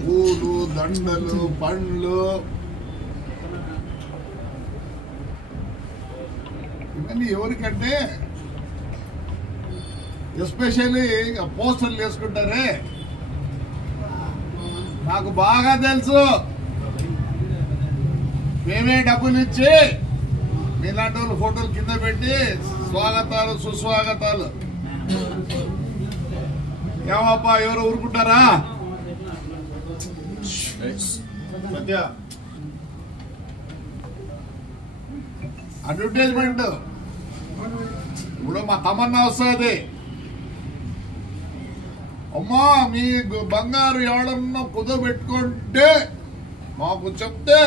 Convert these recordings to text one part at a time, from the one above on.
పూలు దండలు పండ్లు ఇవన్నీ ఎవరికంటే ఎస్పెషల్లీ పోస్టర్లు వేసుకుంటారే నాకు బాగా తెలుసు. మేమే డబ్బులు ఇచ్చి మీలాంటి వాళ్ళు ఫోటోలు కింద పెట్టి స్వాగతాలు సుస్వాగతాలు. ఏమప్పా ఎవరు ఊరుకుంటారా? అడ్వర్టైజ్మెంట్ ఇప్పుడు మా తమన్నా వస్తుంది, అమ్మా మీ బంగారు ఎవడన్నా కుదబెట్టుకుంటే మాకు చెప్తే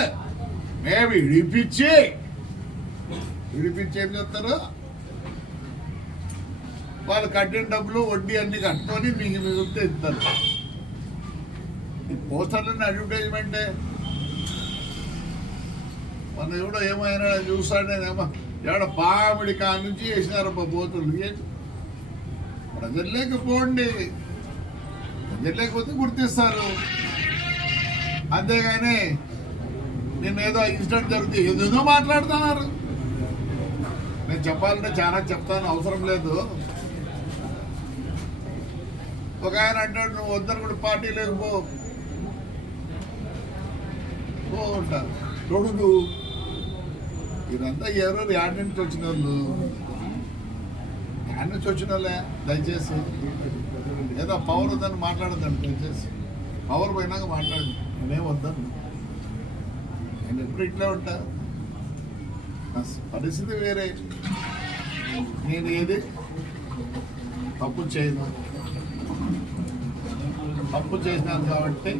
మేము విడిపించి ఏం చేస్తారు, వాళ్ళు కట్టిన డబ్బులు వడ్డీ అన్ని కట్టుకొని మీకు మిగిలితే ఇస్తారు. ఈ పోస్టర్లన్నీ అడ్వర్టైజ్మెంటే. మన ఎవడో ఏమైనా చూస్తాడేమో ఎవడ పామిడి కా నుంచి వేసినారబ్బా బోతులు. ప్రజల్లేకపోండి, ప్రజల్లేకపోతే గుర్తిస్తారు అంతేగాని నేనేదో ఇన్సిడెంట్ జరిగితే ఏదేదో మాట్లాడుతున్నారు. నేను చెప్పాలంటే చాలా చెప్తాను, అవసరం లేదు. ఒక ఆయన అంటాడు నువ్వు వద్దరు కూడా పార్టీ లేకపో ఉంటారు తొడుగు. ఇదంతా ఎవరు యాడ్ నుంచి వచ్చిన వాళ్ళు, యాడ్ నుంచి వచ్చిన వాళ్ళే. దయచేసి ఏదో పవర్ ఉందని మాట్లాడద్దండి, దయచేసి పవర్ పోయినాక మాట్లాడండి. నేనేం వద్దాను, నేను ఎప్పుడు ఇట్లా ఉంటా. పరిస్థితి వేరే. నేను ఏది తప్పు చేయను, తప్పు చేసినాను కాబట్టి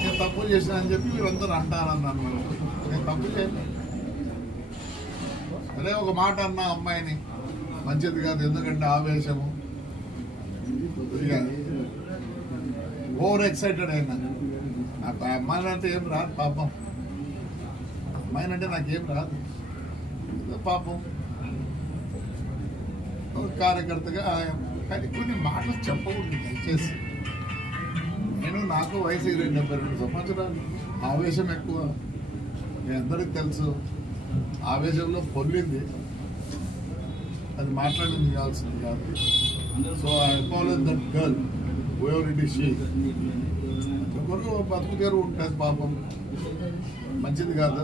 నేను తప్పు చేసినా అని చెప్పి మీరందరూ అంటారన్నాను. నేను తప్పు చేయను. అదే ఒక మాట అన్నా అమ్మాయిని మంచిది కాదు, ఎందుకంటే ఆవేశము ఓవర్ ఎక్సైటెడ్ అయినా. నాకు ఆ అమ్మాయిని అంటే ఏం రాదు పాపం, అమ్మాయిని అంటే నాకేం రాదు పాపం, కార్యకర్తగా. కానీ కొన్ని మాటలు చెప్పకూడదు దయచేసి. నాకు వయసు 72 సంవత్సరాలు, ఆవేశం ఎక్కువ, మీ అందరికి తెలుసు. ఆవేశంలో పొల్లింది, అది మాట్లాడింది కావాల్సింది కాదు. So I apologise that girl whoever it is she. ఒకరు బతుకు తెరువు ఉంటుంది పాపం, మంచిది కాదు.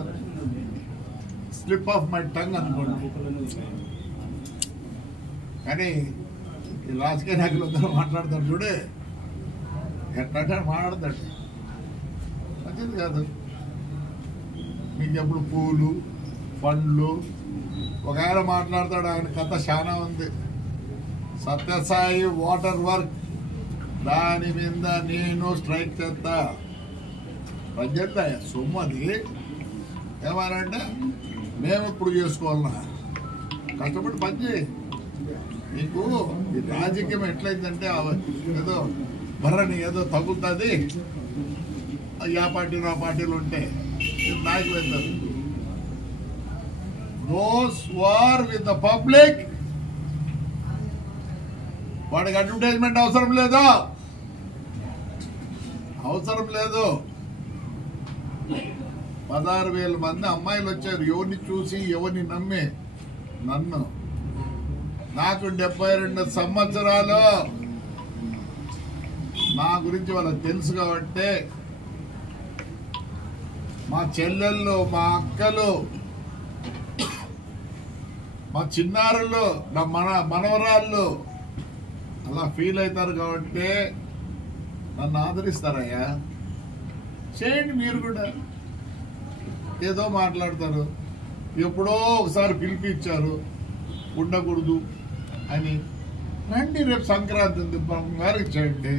స్లిప్ ఆఫ్ మై టంగ్ అనుకోండి. కానీ ఈ రాజకీయ నాయకులు అందరూ మాట్లాడతారు చూడే, ఎట్లా మాట్లాడతాడు, మంచిది కాదు. మీకు ఎప్పుడు పూలు పండ్లు. ఒక ఆయన మాట్లాడతాడు, ఆయన కథ చాలా ఉంది. సత్యసాయి వాటర్ వర్క్, దాని మీద నేను స్ట్రైక్ చేస్తా. ప్రజెంట్ సొమ్ము అది. ఏమనంటే మేము ఇప్పుడు చేసుకోవాలన్నా కష్టపడి పనిచేయి. మీకు ఈ రాజకీయం ఎట్లయిందంటే ఏదో బర్రని ఏదో తగ్గుతుంది, ఆ పార్టీలు ఆ పార్టీలు ఉంటే నాయకులు అవుతారు. Those war with the public, వాడికి అడ్వర్టైజ్మెంట్ అవసరం లేదు, అవసరం లేదు. 16,000 మంది అమ్మాయిలు వచ్చారు, ఎవరిని చూసి ఎవరిని నమ్మి. నన్ను, నాకు 72 సంవత్సరాలు, నా గురించి వాళ్ళకి తెలుసు కాబట్టి మా చెల్లెళ్ళు, మా అక్కలు, మా చిన్నారులు, నా మనవరాళ్ళు అలా ఫీల్ అవుతారు కాబట్టి నన్ను ఆదరిస్తారయ్యా. చేయండి మీరు కూడా. ఏదో మాట్లాడతారు, ఎప్పుడో ఒకసారి పిలిపించారు ఉండకూడదు అని. రండి, రేపు సంక్రాంతి ఉంది, గారికి చేయండి.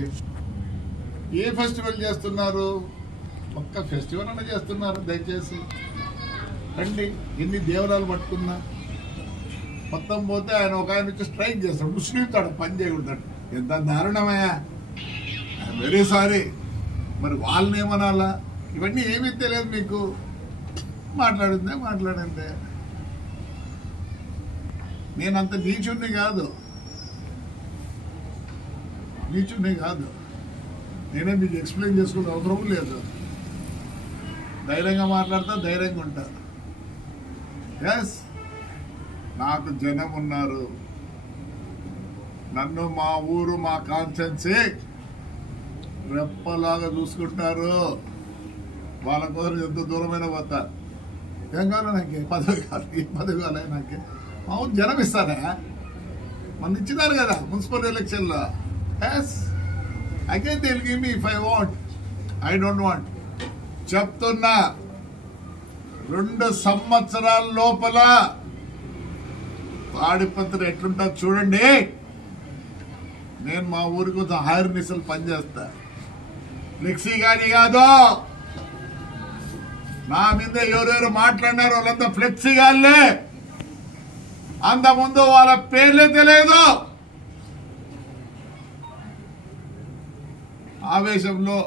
ఏ ఫెస్టివల్ చేస్తున్నారు? ఒక్క ఫెస్టివల్ అన్న చేస్తున్నారు? దయచేసి రండి. ఎన్ని దేవరాలు పట్టుకున్నా మొత్తం పోతే ఆయన ఒక ఆయన వచ్చి స్ట్రైక్ చేస్తాడు, ముస్లింస్ ఆడ పని చేయకూడతాడు. ఎంత దారుణమయ్యా, వెరీ సారీ. మరి వాళ్ళని ఏమనాలా? ఇవన్నీ ఏమీ తెలియదు మీకు. మాట్లాడంతే. నేనంత నీచుణ్ణి కాదు. నీచుని కాదు, నేనే మీకు ఎక్స్ప్లెయిన్ చేసుకునే అవసరం లేదు. ధైర్యంగా మాట్లాడతా, ధైర్యంగా ఉంటా. ఎస్, నాకు జనం ఉన్నారు. నన్ను మా ఊరు, మా కాన్స్టిట్యున్సీ రెప్పలాగా చూసుకుంటారు. వాళ్ళ కోసం ఎంత దూరమైన పోతా. ఏం కావాలి నాకు? పదవి కాదు, ఈ పదవి కావాలి నాకు. అవును, జనం ఇస్తారా? మన ఇచ్చినారు కదా మున్సిపల్ ఎలక్షన్లో. Yes, again they will give me if I want. I don't want. చెప్తున్నా, 2 సంవత్సరాల లోపల తాడిపత్రి ఎట్లుంటా చూడండి. నేను మా ఊరికి కొంచెం హైర్ నిసలు పనిచేస్తా. ఫ్లెక్సీ కానీ కాదు. నా మీద ఎవరెవరు మాట్లాడినారు వాళ్ళంతా ఫ్లెక్సీ గాళ్ళే. అంతకుముందు వాళ్ళ పేర్లే తెలియదు. ఆవేశంలో,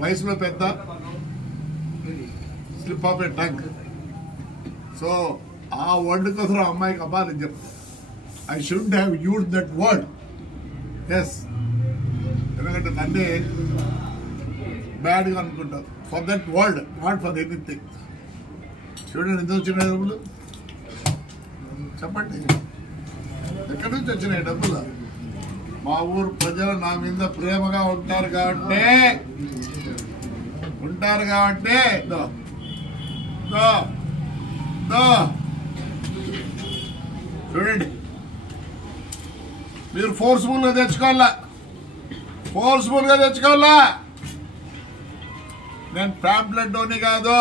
వయసులో పెద్ద, slip of a tongue. So ఆ వర్డ్ కోసం అమ్మాయికి అవ్వాలని చెప్తా. I should have use that word. Yes, ఎందుకంటే నన్నే బ్యాడ్గా అనుకుంటారు for that word, not for anything. చూడండి ఎంత వచ్చినాయి డబ్బులు చెప్పండి. ఎక్కడి నుంచి వచ్చినాయి డబ్బులు? మా ఊరు ప్రజలు నా మీద ప్రేమగా ఉంటారు కాబట్టి చూడండి. మీరు ఫోర్స్ఫుల్గా తెచ్చుకోవాలా. నేను ప్యాంప్లెట్ అని కాదు,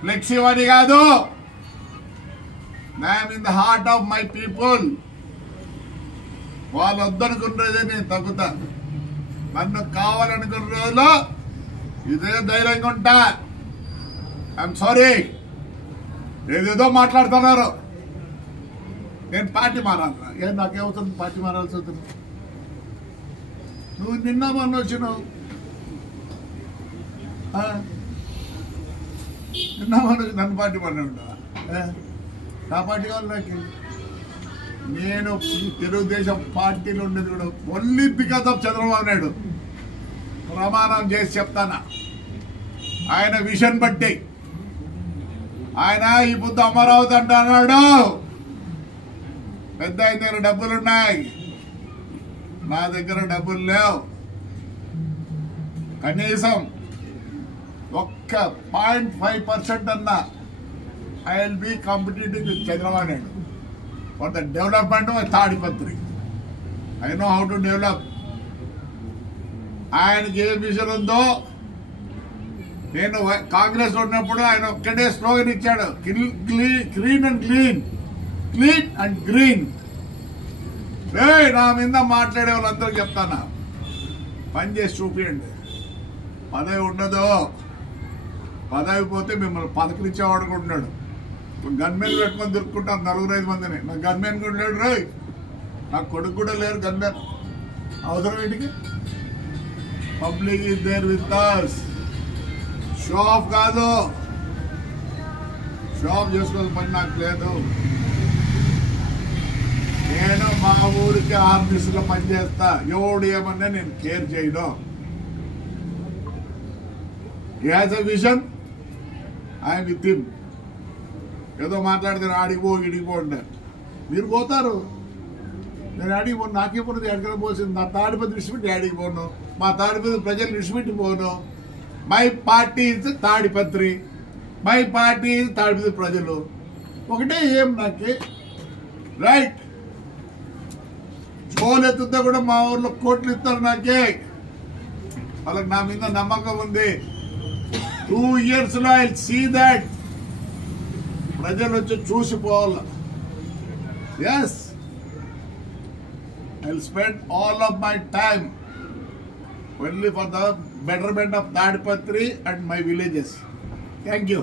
ఫ్లెక్సీ అని కాదు. I'm in the heart of my people. వాళ్ళు వద్దనుకున్నదే నేను తగ్గుతా. నన్ను కావాలనుకున్న రోజులో ఇదే ధైర్యంగా ఉంటా. ఐఎమ్ సారీ, ఏదేదో మాట్లాడుతున్నారు. నేను పార్టీ మారాలి. ఏం నాకేమవుతుంది పార్టీ మారాల్సి అవుతుంది? నువ్వు నిన్న మొన్న వచ్చినావు, నిన్న మొన్న నన్ను పార్టీ మారి ఉంటావా? నా పార్టీ కావాలి నాకు. నేను తెలుగుదేశం పార్టీలో ఉండేది కూడా only because of Chandrababu Naidu. ప్రమాణం చేసి చెప్తానా, ఆయన విషన్ బట్టి. ఆయన ఈ బుద్ధ అమరావతి అంటున్నాడు. పెద్ద ఆయన దగ్గర డబ్బులున్నాయి, నా దగ్గర డబ్బులు లేవు. కనీసం 0.5% అన్నా I will be competitive with Chandrababu Naidu for the development of Tadipatri. I know how to develop. ఆయనకి ఏ విజన్ ఉందో, నేను కాంగ్రెస్ ఉన్నప్పుడు ఆయన ఒక్కడే స్లోగన్ ఇచ్చాడు, క్లీన్ అండ్ గ్రీన్. నా మీద మాట్లాడే వాళ్ళందరికీ చెప్తానా, పని చేసి చూపియండి. పదవి ఉండదు. పదవి పోతే మిమ్మల్ని పథకరించేవాడు కూడా ఉన్నాడు. గన్మెన్ పెట్టుకొని దొరుకుంటాను 4-5 మందిని. నాకు గన్మెన్ కూడా లేడు రోయ్. నాకు కొడుకు కూడా లేరు గన్మెన్. అవసరం ఏంటికి? Public is there with us. Show off కాదు, షో ఆఫ్ చేసుకోవాల్సిన పని నాకు లేదు. నేను మా ఊరికి ఆర్మీస్లో పనిచేస్తా. ఎవడు ఏమన్నా నేను కేర్ చేయను. As a vision I'm with him. ఏదో మాట్లాడితే ఆడికి పో ఇడికి పో అంటారు. మీరు పోతారు, నేను ఆడికి పోను. నాకే పోను, ఎక్కడ పోసింది. నా తాడిపత్రి విడిచిపెట్టి ఆడికి పోను. మా తాడిపత్రి ప్రజలు విడిచిపెట్టి పోను. My party is Tadipatri, my party is Tadipatri ప్రజలు ఒకటే. ఏం నాకే రైట్. జోలు ఎత్తుతా కూడా మా ఊర్లో కోట్లు ఇస్తారు నాకే. వాళ్ళకి నా మీద నమ్మకం ఉంది. 2 years లో ఐ సీ దట్. ప్రజలు వచ్చి చూసిపోవాలి. Yes, I will spend all of my time only for the betterment of Tadipatri and my villages. Thank you.